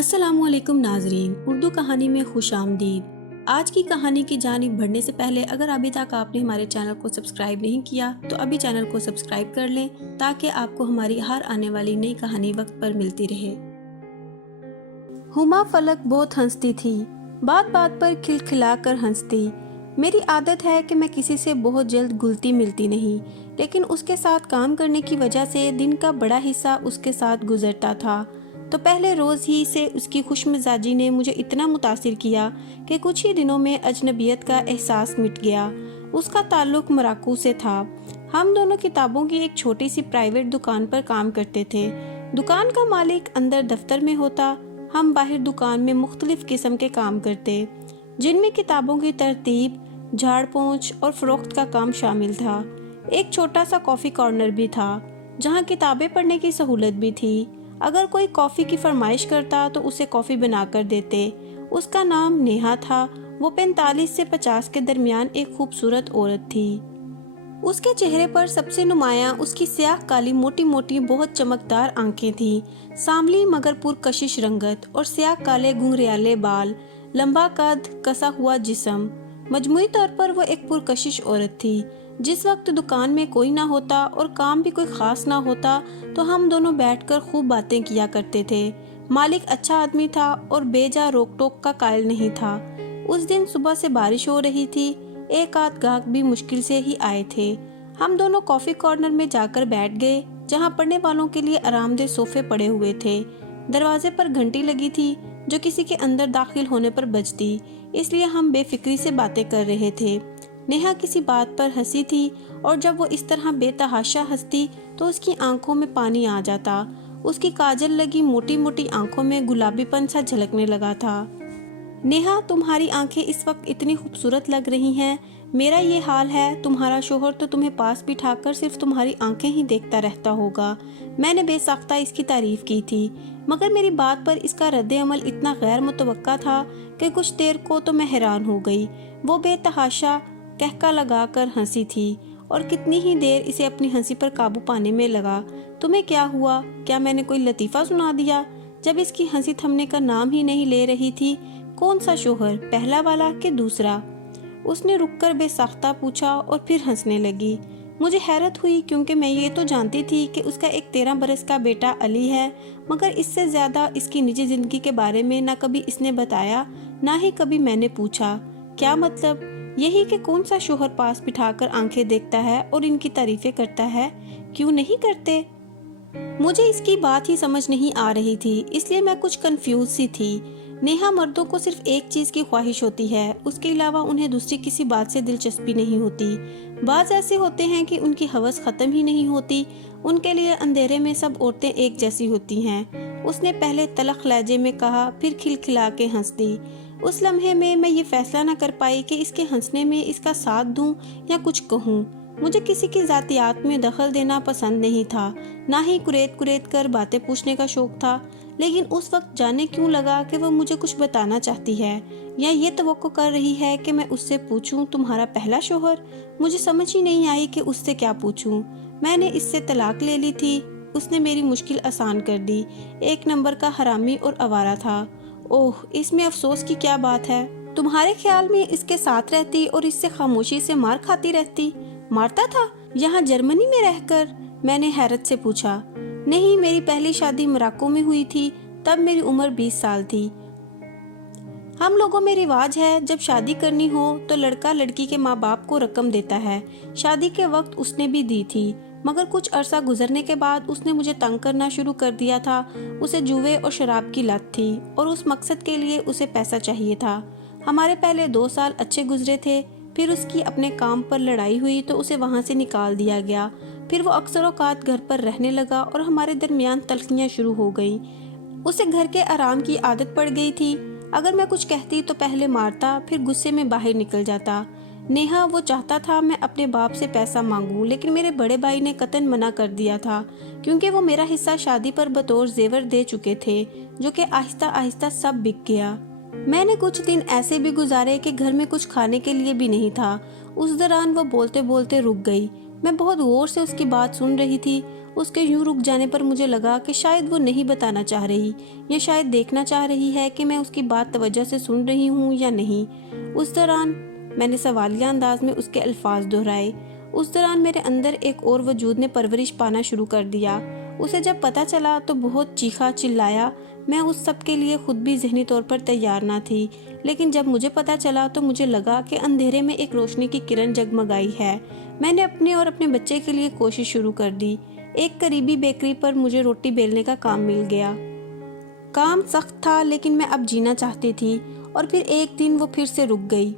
अस्सलामु अलैकुम नाजरीन, उर्दू कहानी में खुश आमदीद। आज की कहानी की जानिब बढ़ने से पहले अगर अभी तक आपने हमारे चैनल को सब्सक्राइब नहीं किया तो अभी चैनल को सब्सक्राइब कर लें ताकि आपको हमारी हर आने वाली नई कहानी वक्त पर मिलती रहे। हुमा फलक बहुत हंसती थी, बात बात पर खिलखिला कर हंसती। मेरी आदत है कि मैं किसी से बहुत जल्द घुलती मिलती नहीं, लेकिन उसके साथ काम करने की वजह से दिन का बड़ा हिस्सा उसके साथ गुजरता था। तो पहले रोज़ ही से उसकी खुशमिजाजी ने मुझे इतना मुतासिर किया कि कुछ ही दिनों में अजनबियत का एहसास मिट गया। उसका ताल्लुक मोरक्को से था। हम दोनों किताबों की एक छोटी सी प्राइवेट दुकान पर काम करते थे। दुकान का मालिक अंदर दफ्तर में होता, हम बाहर दुकान में मुख्तलिफ किस्म के काम करते, जिनमें किताबों की तरतीब, झाड़ पोंछ और फ़रोख्त का काम शामिल था। एक छोटा सा कॉफ़ी कॉर्नर भी था जहाँ किताबें पढ़ने की सहूलत भी थी। अगर कोई कॉफ़ी की फरमाइश करता तो उसे कॉफ़ी बना कर देते। उसका नाम नेहा था। वो 45 से 50 के दरमियान एक खूबसूरत औरत थी। उसके चेहरे पर सबसे नुमायां उसकी स्याह काली मोटी मोटी बहुत चमकदार आंखें थीं, सांवली मगर पुरकशिश रंगत और स्याह काले घुंघराले बाल, लंबा कद, कसा हुआ जिस्म। मजमूई तौर पर वो एक पुरकशिश औरत थी। जिस वक्त दुकान में कोई ना होता और काम भी कोई खास ना होता तो हम दोनों बैठकर खूब बातें किया करते थे। मालिक अच्छा आदमी था और बेजा रोक टोक का कायल नहीं था। उस दिन सुबह से बारिश हो रही थी, एक आध गाहक भी मुश्किल से ही आए थे। हम दोनों कॉफी कॉर्नर में जाकर बैठ गए, जहाँ पढ़ने वालों के लिए आरामदेह सोफे पड़े हुए थे। दरवाजे पर घंटी लगी थी जो किसी के अंदर दाखिल होने पर बजती, इसलिए हम बेफिक्री से बातें कर रहे थे। नेहा किसी बात पर हंसी थी और जब वो इस तरह बेतहाशा हंसती तो उसकी आंखों में पानी आ जाता। उसकी काजल लगी मोटी मोटी आंखों में गुलाबीपन सा झलकने लगा था। नेहा, तुम्हारी आंखें इस वक्त इतनी खूबसूरत लग रही हैं। मेरा ये हाल है, तुम्हारा शोहर तो तुम्हें पास बिठाकर सिर्फ तुम्हारी आंखें ही देखता रहता होगा। मैंने बेसाख्ता इसकी तारीफ की थी, मगर मेरी बात पर इसका रद्द अमल इतना गैर मुतवक्का था कि कुछ देर को तो मैं हैरान हो गई। वो बेतहाशा कहका लगाकर हंसी थी और कितनी ही देर इसे अपनी हंसी पर काबू पाने में लगा। तुम्हें क्या हुआ? क्या मैंने कोई लतीफ़ा सुना दिया? जब इसकी हंसी थमने का नाम ही नहीं ले रही थी। कौन सा शोहर, पहला वाला कि दूसरा? उसने रुककर बेसाख्ता पूछा और फिर हंसने लगी। मुझे हैरत हुई क्योंकि मैं ये तो जानती थी कि उसका एक 13 बरस का बेटा अली है, मगर इससे ज़्यादा इसकी निजी ज़िंदगी के बारे में ना कभी इसने बताया, ना ही कभी मैंने पूछा। क्या मतलब? यही कि कौन सा शोहर पास बिठाकर आंखें देखता है और इनकी तारीफें करता है? क्यों नहीं करते? मुझे इसकी बात ही समझ नहीं आ रही थी, इसलिए मैं कुछ कंफ्यूज सी थी। नेहा, मर्दों को सिर्फ एक चीज़ की ख्वाहिश होती है, उसके अलावा उन्हें दूसरी किसी बात से दिलचस्पी नहीं होती। बाज़ ऐसे होते हैं कि उनकी हवस ख़त्म ही नहीं होती। उनके लिए अंधेरे में सब औरतें एक जैसी होती हैं। उसने पहले तलख लहजे में कहा, फिर खिलखिला के हंस दी। उस लम्हे में मैं ये फैसला न कर पाई कि इसके हंसने में इसका साथ दूं या कुछ कहूं। मुझे किसी की ज़ातियात में दखल देना पसंद नहीं था, ना ही कुरेद कुरेद कर बातें पूछने का शौक था, लेकिन उस वक्त जाने क्यों लगा कि वो मुझे कुछ बताना चाहती है या ये तवक्को कर रही है कि मैं उससे पूछूं, तुम्हारा पहला शोहर? मुझे समझ ही नहीं आई कि उससे क्या पूछूं। मैंने इससे तलाक ले ली थी। उसने मेरी मुश्किल आसान कर दी। एक नंबर का हरामी और आवारा था। ओह, इसमें अफसोस की क्या बात है? तुम्हारे ख्याल में इसके साथ रहती और इससे खामोशी से मार खाती रहती? मारता था यहाँ जर्मनी में रहकर? मैंने हैरत से पूछा। नहीं, मेरी पहली शादी मोरक्को में हुई थी, तब मेरी उम्र 20 साल थी। हम लोगों में रिवाज है, जब शादी करनी हो तो लड़का लड़की के माँ बाप को रकम देता है। शादी के वक्त उसने भी दी थी, मगर कुछ अरसा गुजरने के बाद उसने मुझे तंग करना शुरू कर दिया था। उसे जुए और शराब की लत थी और उस मकसद के लिए उसे पैसा चाहिए था। हमारे पहले 2 साल अच्छे गुजरे थे, फिर उसकी अपने काम पर लड़ाई हुई तो उसे वहाँ से निकाल दिया गया। फिर वो अक्सर औकात घर पर रहने लगा और हमारे दरमियान तल्खियाँ शुरू हो गई। उसे घर के आराम की आदत पड़ गई थी। अगर मैं कुछ कहती तो पहले मारता, फिर गुस्से में बाहर निकल जाता। नेहा, वो चाहता था मैं अपने बाप से पैसा मांगूं, लेकिन मेरे बड़े भाई ने कतई मना कर दिया था, क्योंकि वो मेरा हिस्सा शादी पर बतौर जेवर दे चुके थे, जो कि आहिस्ता आहिस्ता सब बिक गया। मैंने कुछ दिन ऐसे भी गुजारे कि घर में कुछ खाने के लिए भी नहीं था। उस दौरान वो बोलते बोलते रुक गई। मैं बहुत गौर से उसकी बात सुन रही थी। उसके यूं रुक जाने पर मुझे लगा कि शायद वो नहीं बताना चाह रही, या शायद देखना चाह रही है कि मैं उसकी बात तवज्जो से सुन रही हूँ या नहीं। उस दौरान मैंने सवालिया अंदाज में उसके अल्फाज दोहराए। उस दौरान मेरे अंदर एक और वजूद ने परवरिश पाना शुरू कर दिया। उसे जब पता चला तो बहुत चीखा चिल्लाया। मैं उस सब के लिए खुद भी ज़हनी तौर पर तैयार ना थी, लेकिन जब मुझे पता चला तो मुझे लगा कि अंधेरे में एक रोशनी की किरण जगमगाई है। मैंने अपने और अपने बच्चे के लिए कोशिश शुरू कर दी। एक करीबी बेकरी पर मुझे रोटी बेलने का काम मिल गया। काम सख्त था, लेकिन मैं अब जीना चाहती थी। और फिर एक दिन वो फिर से रुक गई,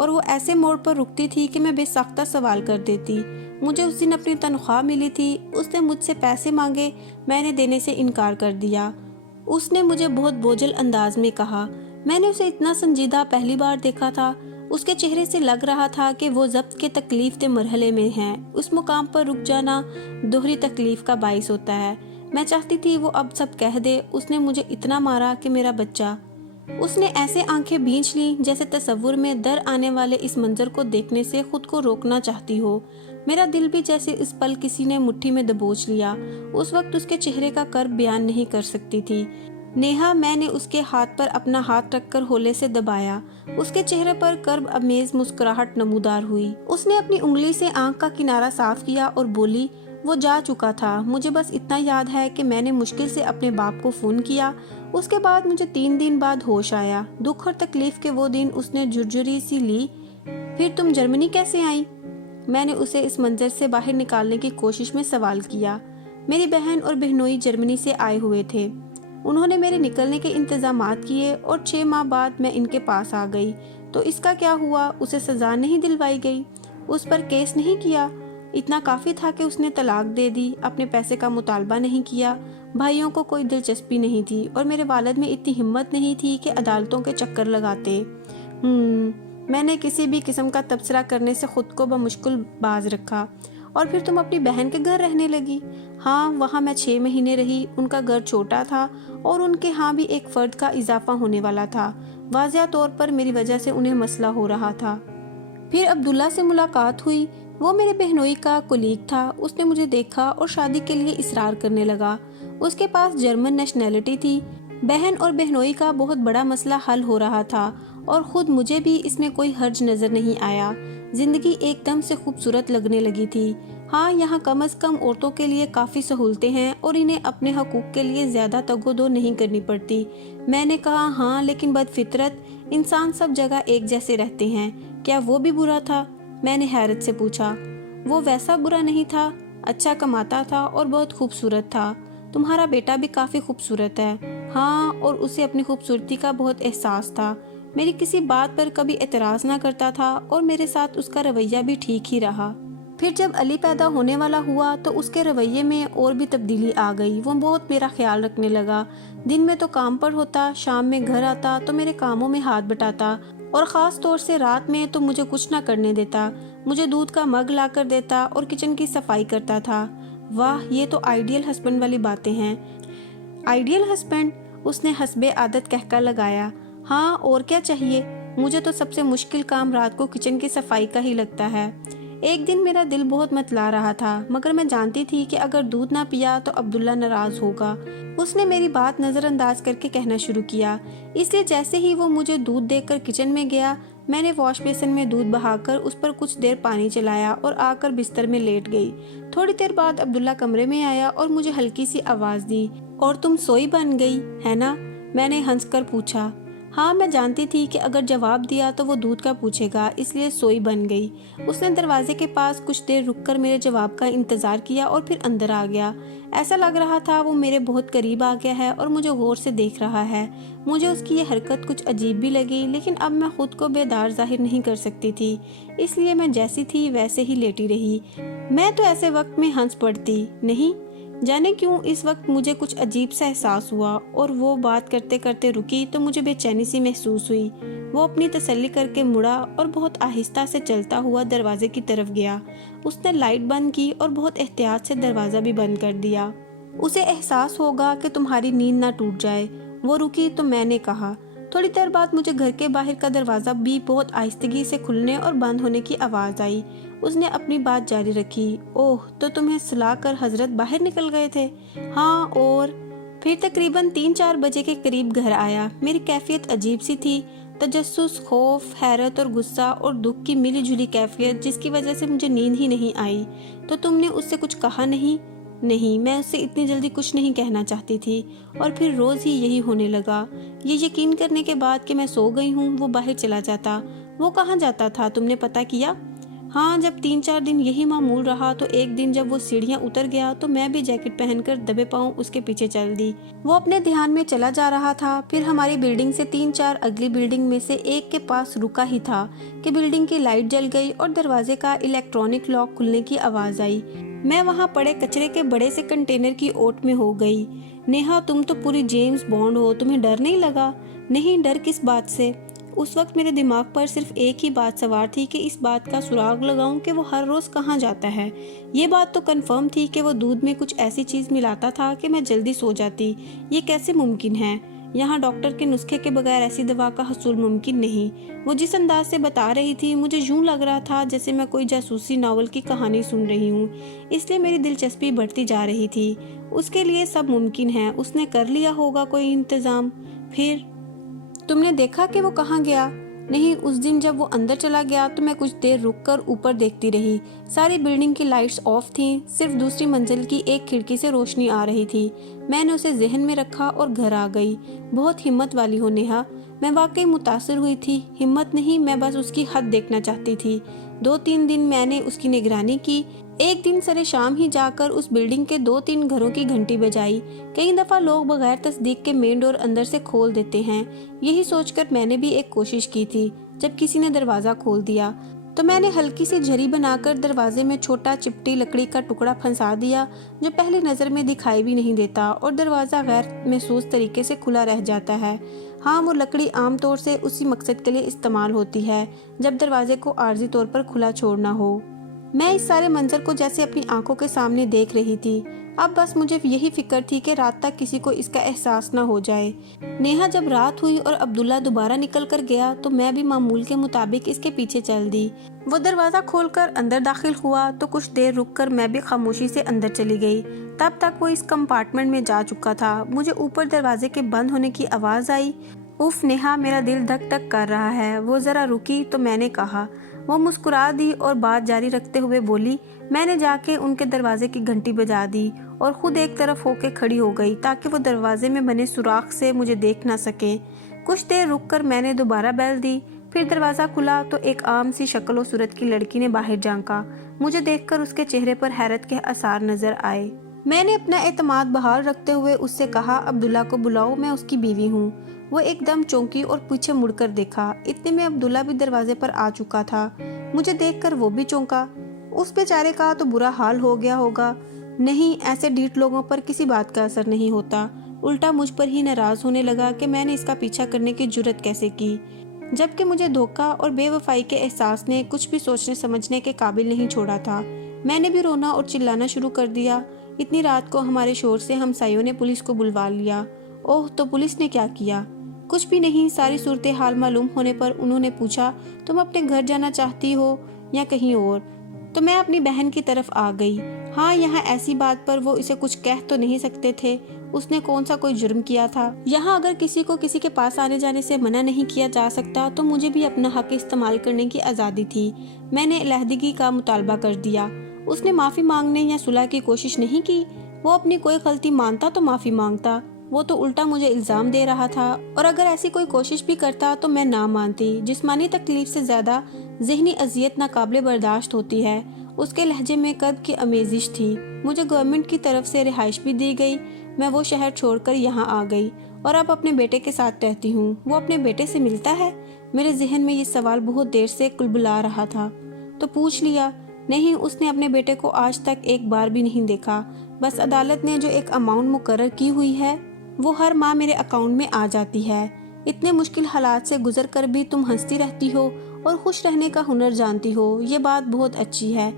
और वो ऐसे मोड़ पर रुकती थी कि मैं बेसाख्ता सवाल कर देती। मुझे उस दिन अपनी तनख्वाह मिली थी। उसने मुझसे पैसे मांगे, मैंने देने से इनकार कर दिया। उसने मुझे बहुत बोझल अंदाज में कहा। मैंने उसे इतना संजीदा पहली बार देखा था। उसके चेहरे से लग रहा था कि वो ज़ब्त के तकलीफ के मरहले में है। उस मुकाम पर रुक जाना दोहरी तकलीफ का बाइस होता है। मैं चाहती थी वो अब सब कह दे। उसने मुझे इतना मारा कि मेरा बच्चा। उसने ऐसे आंखें भींच ली जैसे तसव्वुर में दर आने वाले इस मंजर को देखने से खुद को रोकना चाहती हो। मेरा दिल भी जैसे इस पल किसी ने मुट्ठी में दबोच लिया। उस वक्त उसके चेहरे का कर्ब बयान नहीं कर सकती थी। नेहा, मैंने उसके हाथ पर अपना हाथ रखकर होले से दबाया। उसके चेहरे पर कर्ब अमेज मुस्कुराहट नमूदार हुई। उसने अपनी उंगली से आंख का किनारा साफ किया और बोली, वो जा चुका था। मुझे बस इतना याद है कि मैंने मुश्किल से अपने बाप को फ़ोन किया। उसके बाद मुझे 3 दिन बाद होश आया। दुख और तकलीफ के वो दिन उसने झुरझुरी सी ली। फिर तुम जर्मनी कैसे आई? मैंने उसे इस मंजर से बाहर निकालने की कोशिश में सवाल किया। मेरी बहन और बहनोई जर्मनी से आए हुए थे। उन्होंने मेरे निकलने के इंतजामात किए और 6 माह बाद मैं इनके पास आ गई। तो इसका क्या हुआ? उसे सज़ा नहीं दिलवाई गई? उस पर केस नहीं किया? इतना काफ़ी था कि उसने तलाक दे दी। अपने पैसे का मुतालबा नहीं किया। भाइयों को कोई दिलचस्पी नहीं थी, और मेरे वालिद में इतनी हिम्मत नहीं थी कि अदालतों के चक्कर लगाते। मैंने किसी भी किस्म का तबसरा करने से खुद को बमुश्किल बाज रखा। और फिर तुम अपनी बहन के घर रहने लगी? हाँ, वहाँ मैं 6 महीने रही। उनका घर छोटा था और उनके यहाँ भी एक फ़र्द का इजाफा होने वाला था। वाज़िया तौर पर मेरी वजह से उन्हें मसला हो रहा था। फिर अब्दुल्ला से मुलाकात हुई। वो मेरे बहनोई का कुलीग था। उसने मुझे देखा और शादी के लिए इसरार करने लगा। उसके पास जर्मन नेशनैलिटी थी। बहन और बहनोई का बहुत बड़ा मसला हल हो रहा था, और ख़ुद मुझे भी इसमें कोई हर्ज नज़र नहीं आया। ज़िंदगी एकदम से खूबसूरत लगने लगी थी। हाँ, यहाँ कम अज़ कम औरतों के लिए काफ़ी सहूलतें हैं, और इन्हें अपने हकूक़ के लिए ज़्यादा तगोदो नहीं करनी पड़ती। मैंने कहा, हाँ, लेकिन बदफितरत इंसान सब जगह एक जैसे रहते हैं। क्या वो भी बुरा था? मैंने हैरत से पूछा। वो वैसा बुरा नहीं था। अच्छा कमाता था और बहुत खूबसूरत था। तुम्हारा बेटा भी काफ़ी खूबसूरत है। हाँ, और उसे अपनी खूबसूरती का बहुत एहसास था। मेरी किसी बात पर कभी एतराज़ ना करता था, और मेरे साथ उसका रवैया भी ठीक ही रहा। फिर जब अली पैदा होने वाला हुआ तो उसके रवैये में और भी तब्दीली आ गई। वो बहुत मेरा ख्याल रखने लगा। दिन में तो काम पर होता, शाम में घर आता तो मेरे कामों में हाथ बटाता, और ख़ास तौर से रात में तो मुझे कुछ ना करने देता। मुझे दूध का मग ला कर देता और किचन की सफाई करता था। वाह, ये तो आइडियल हस्बैंड वाली बातें हैं। Ideal husband? उसने हस्बे आदत कहकर लगाया। हाँ, और क्या चाहिए। मुझे तो सबसे मुश्किल काम रात को किचन की सफाई का ही लगता है। एक दिन मेरा दिल बहुत मतला रहा था, मगर मैं जानती थी कि अगर दूध ना पिया तो अब्दुल्ला नाराज़ होगा। उसने मेरी बात नज़रअंदाज करके कहना शुरू किया। इसलिए जैसे ही वो मुझे दूध देकर किचन में गया, मैंने वॉश बेसिन में दूध बहाकर उस पर कुछ देर पानी चलाया और आकर बिस्तर में लेट गई। थोड़ी देर बाद अब्दुल्ला कमरे में आया और मुझे हल्की सी आवाज़ दी। और तुम सोई बन गई है ना? मैंने हंसकर पूछा। हाँ, मैं जानती थी कि अगर जवाब दिया तो वो दूध का पूछेगा, इसलिए सोई बन गई। उसने दरवाजे के पास कुछ देर रुककर मेरे जवाब का इंतज़ार किया और फिर अंदर आ गया। ऐसा लग रहा था वो मेरे बहुत करीब आ गया है और मुझे गौर से देख रहा है। मुझे उसकी ये हरकत कुछ अजीब भी लगी, लेकिन अब मैं खुद को बेदार जाहिर नहीं कर सकती थी, इसलिए मैं जैसी थी वैसे ही लेटी रही। मैं तो ऐसे वक्त में हंस पड़ती नहीं, जाने क्यों इस वक्त मुझे कुछ अजीब सा एहसास हुआ, और वो बात करते करते रुकी तो मुझे बेचैनी सी महसूस हुई। वो अपनी तसल्ली करके मुड़ा और बहुत आहिस्ता से चलता हुआ दरवाजे की तरफ गया। उसने लाइट बंद की और बहुत एहतियात से दरवाज़ा भी बंद कर दिया। उसे एहसास होगा कि तुम्हारी नींद ना टूट जाए। वो रुकी तो मैंने कहा, थोड़ी देर बाद मुझे घर के बाहर का दरवाज़ा भी बहुत आहिस्तगी से खुलने और बंद होने की आवाज़ आई। उसने अपनी बात जारी रखी, ओह, तो तुम्हें सुला कर हजरत बाहर निकल गए थे? हाँ, और फिर तकरीबन 3-4 बजे के करीब घर आया। मेरी कैफियत अजीब सी थी, तजस्सुस, खौफ, हैरत और गुस्सा और दुख की मिली जुली कैफियत, जिसकी वजह से मुझे नींद ही नहीं आई। तो तुमने उससे कुछ कहा नहीं? नहीं, मैं उससे इतनी जल्दी कुछ नहीं कहना चाहती थी। और फिर रोज़ ही यही होने लगा। ये यकीन करने के बाद कि मैं सो गई हूँ, वो बाहर चला जाता। वो कहाँ जाता था, तुमने पता किया? हाँ, जब 3-4 दिन यही मामूल रहा तो एक दिन जब वो सीढ़ियाँ उतर गया तो मैं भी जैकेट पहनकर दबे पाँव उसके पीछे चल दी। वो अपने ध्यान में चला जा रहा था। फिर हमारी बिल्डिंग से 3-4 अगली बिल्डिंग में से एक के पास रुका ही था कि बिल्डिंग की लाइट जल गई और दरवाजे का इलेक्ट्रॉनिक लॉक खुलने की आवाज़ आई। मैं वहाँ पड़े कचरे के बड़े से कंटेनर की ओट में हो गई। नेहा, तुम तो पूरी जेम्स बॉन्ड हो, तुम्हें डर नहीं लगा? नहीं, डर किस बात से? उस वक्त मेरे दिमाग पर सिर्फ एक ही बात सवार थी कि इस बात का सुराग लगाऊं कि वो हर रोज़ कहाँ जाता है। ये बात तो कंफर्म थी कि वो दूध में कुछ ऐसी चीज़ मिलाता था कि मैं जल्दी सो जाती। ये कैसे मुमकिन है? यहाँ डॉक्टर के नुस्खे के बगैर ऐसी दवा का हसूल मुमकिन नहीं। वो जिस अंदाज से बता रही थी, मुझे यूं लग रहा था जैसे मैं कोई जासूसी नावल की कहानी सुन रही हूँ। इसलिए मेरी दिलचस्पी बढ़ती जा रही थी। उसके लिए सब मुमकिन है, उसने कर लिया होगा कोई इंतज़ाम। फिर तुमने देखा कि वो कहाँ गया? नहीं, उस दिन जब वो अंदर चला गया तो मैं कुछ देर रुककर ऊपर देखती रही। सारी बिल्डिंग की लाइट्स ऑफ थीं, सिर्फ दूसरी मंजिल की एक खिड़की से रोशनी आ रही थी। मैंने उसे जहन में रखा और घर आ गई। बहुत हिम्मत वाली हो नेहा। मैं वाकई मुतासिर हुई थी। हिम्मत नहीं, मैं बस उसकी हद देखना चाहती थी। 2-3 दिन मैंने उसकी निगरानी की। एक दिन सरे शाम ही जाकर उस बिल्डिंग के 2-3 घरों की घंटी बजाई। कई दफ़ा लोग बगैर तस्दीक के मेन डोर अंदर से खोल देते हैं। यही सोचकर मैंने भी एक कोशिश की थी। जब किसी ने दरवाज़ा खोल दिया तो मैंने हल्की सी झरी बनाकर दरवाजे में छोटा चिपटी लकड़ी का टुकड़ा फंसा दिया, जो पहली नज़र में दिखाई भी नहीं देता और दरवाज़ा गैर महसूस तरीके से खुला रह जाता है। हाँ, वो लकड़ी आमतौर से उसी मकसद के लिए इस्तेमाल होती है जब दरवाजे को आर्जी तौर पर खुला छोड़ना हो। मैं इस सारे मंजर को जैसे अपनी आंखों के सामने देख रही थी। अब बस मुझे यही फिक्र थी कि रात तक किसी को इसका एहसास न हो जाए। नेहा, जब रात हुई और अब्दुल्ला दोबारा निकल कर गया तो मैं भी मामूल के मुताबिक इसके पीछे चल दी। वो दरवाज़ा खोलकर अंदर दाखिल हुआ तो कुछ देर रुककर मैं भी खामोशी से अंदर चली गई। तब तक वो इस कंपार्टमेंट में जा चुका था। मुझे ऊपर दरवाजे के बंद होने की आवाज़ आई। उफ नेहा, मेरा दिल धक धक कर रहा है। वो ज़रा रुकी तो मैंने कहा। वो मुस्कुरा दी और बात जारी रखते हुए बोली, मैंने जाके उनके दरवाजे की घंटी बजा दी और खुद एक तरफ होके खड़ी हो गई ताकि वो दरवाजे में बने सुराख से मुझे देख ना सके। कुछ देर रुककर मैंने दोबारा बैल दी। फिर दरवाज़ा खुला तो एक आम सी शक्ल और सूरत की लड़की ने बाहर झांका। मुझे देखकर उसके चेहरे पर हैरत के आसार नजर आए। मैंने अपना एतमाद बहाल रखते हुए उससे कहा, अब्दुल्ला को बुलाओ, मैं उसकी बीवी हूँ। वो एकदम चौंकी और पीछे मुड़कर देखा। इतने में अब्दुल्ला भी दरवाजे पर आ चुका था। मुझे देखकर वो भी चौंका। उस बेचारे का तो बुरा हाल हो गया होगा। नहीं, ऐसे ढीठ लोगों पर किसी बात का असर नहीं होता। उल्टा मुझ पर ही नाराज होने लगा कि मैंने इसका पीछा करने की जुर्रत कैसे की, जबकि मुझे धोखा और बेवफाई के एहसास ने कुछ भी सोचने समझने के काबिल नहीं छोड़ा था। मैंने भी रोना और चिल्लाना शुरू कर दिया। इतनी रात को हमारे शोर से हमसायों ने पुलिस को बुलवा लिया। ओह, तो पुलिस ने क्या किया? कुछ भी नहीं। सारी सूरत हाल मालूम होने पर उन्होंने पूछा, तुम अपने घर जाना चाहती हो या कहीं और? तो मैं अपनी बहन की तरफ आ गई। हाँ, यहाँ ऐसी बात पर वो इसे कुछ कह तो नहीं सकते थे। उसने कौन सा कोई जुर्म किया था? यहाँ अगर किसी को किसी के पास आने जाने से मना नहीं किया जा सकता तो मुझे भी अपना हक इस्तेमाल करने की आज़ादी थी। मैंने अलहदगी का मुतालबा कर दिया। उसने माफ़ी मांगने या सुलह की कोशिश नहीं की। वो अपनी कोई गलती मानता तो माफ़ी मांगता। वो तो उल्टा मुझे इल्ज़ाम दे रहा था, और अगर ऐसी कोई कोशिश भी करता तो मैं ना मानती। जिस्मानी तकलीफ से ज़्यादा ज़हनी अजियत नाकाबिले बर्दाश्त होती है। उसके लहजे में कद की अमेजिश थी। मुझे गवर्नमेंट की तरफ से रिहाइश भी दी गई। मैं वो शहर छोड़कर यहाँ आ गई और अब अपने बेटे के साथ रहती हूँ। वो अपने बेटे से मिलता है? मेरे जहन में ये सवाल बहुत देर से कुलबुला रहा था, तो पूछ लिया। नहीं, उसने अपने बेटे को आज तक एक बार भी नहीं देखा। बस अदालत ने जो एक अमाउंट मुकर्रर की हुई है वो हर माह मेरे अकाउंट में आ जाती है। इतने मुश्किल हालात से गुजर कर भी तुम हंसती रहती हो और खुश रहने का हुनर जानती हो। ये बात बहुत अच्छी है।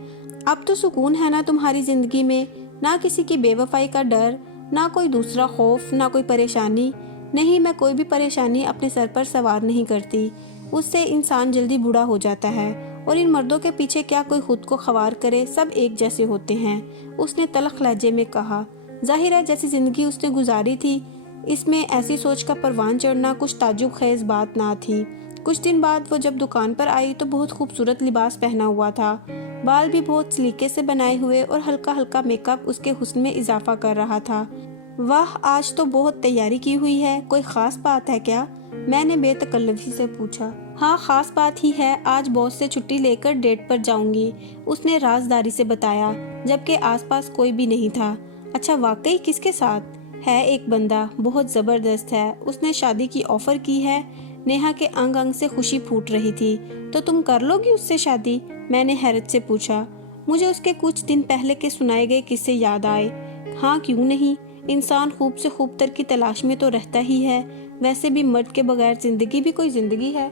अब तो सुकून है ना तुम्हारी जिंदगी में? ना किसी की बेवफाई का डर, ना कोई दूसरा खौफ, ना कोई परेशानी। نہیں، میں کوئی بھی پریشانی اپنے سر پر سوار نہیں کرتی، اس سے انسان جلدی بوڑھا ہو جاتا ہے، اور ان مردوں کے پیچھے کیا کوئی خود کو خوار کرے، سب ایک جیسے ہوتے ہیں، اس نے تلخ لہجے میں کہا۔ ظاہر ہے جیسی زندگی اس نے گزاری تھی اس میں ایسی سوچ کا پروان چڑھنا کچھ تعجب خیز بات نہ تھی۔ کچھ دن بعد وہ جب دکان پر آئی تو بہت خوبصورت لباس پہنا ہوا تھا، بال بھی بہت سلیقے سے بنائے ہوئے، اور ہلکا ہلکا میک اپ اس کے حسن میں اضافہ کر رہا تھا۔ واہ، آج تو بہت تیاری کی ہوئی ہے، کوئی خاص بات ہے کیا؟ میں نے بے تکلفی سے پوچھا۔ ہاں، خاص بات ہی ہے، آج باس سے چھٹی لے کر ڈیٹ پر جاؤں گی، اس نے رازداری سے بتایا، جبکہ آس پاس کوئی بھی نہیں تھا۔ اچھا، واقعی؟ کس کے ساتھ؟ ہے ایک بندہ، بہت زبردست ہے، اس نے شادی کی آفر کی ہے۔ نیہا کے انگ انگ سے خوشی پھوٹ رہی تھی۔ تو تم کر لو گی اس سے شادی؟ میں نے حیرت سے پوچھا۔ مجھے اس کے کچھ دن پہلے کے سنائے گئے قصے یاد آئے۔ ہاں، کیوں نہیں، انسان خوب سے خوب تر کی تلاش میں تو رہتا ہی ہے، ویسے بھی مرد کے بغیر زندگی بھی کوئی زندگی ہے۔